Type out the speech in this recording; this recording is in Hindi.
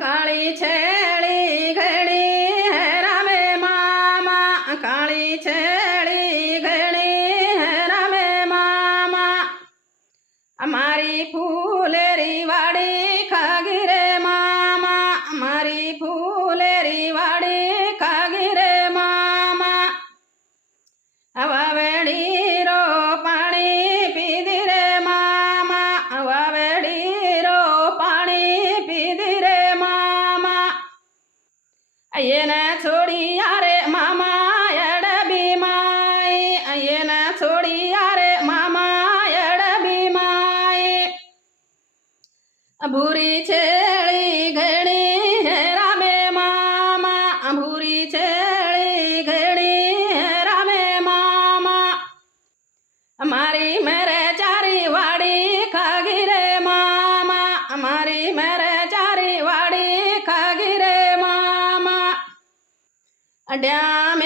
काली छेली घड़ी है रामे मामा काली छेली घड़ी है रामे मामा हमारी फूलेरी वाड़ी खागी रे मामा हमारी फूलेरी वाड़ी खागी रे मामा वावेड़ी रो पानी पीदी रे मामा वावेड़ी रो पानी पीदी रे मामा ये न छोड़ी यारे मामा एडबी माई ये न छोड़ी यारे मामा एडबी माई भूरी छेली घड़ी है रामे मामा भूरी छेली घड़ी है रामे मामा हमारी मेरे चारी वाड़ी खागी रे मामा हमारी मेरे चारी वाड़ी खागी रे मामा डैम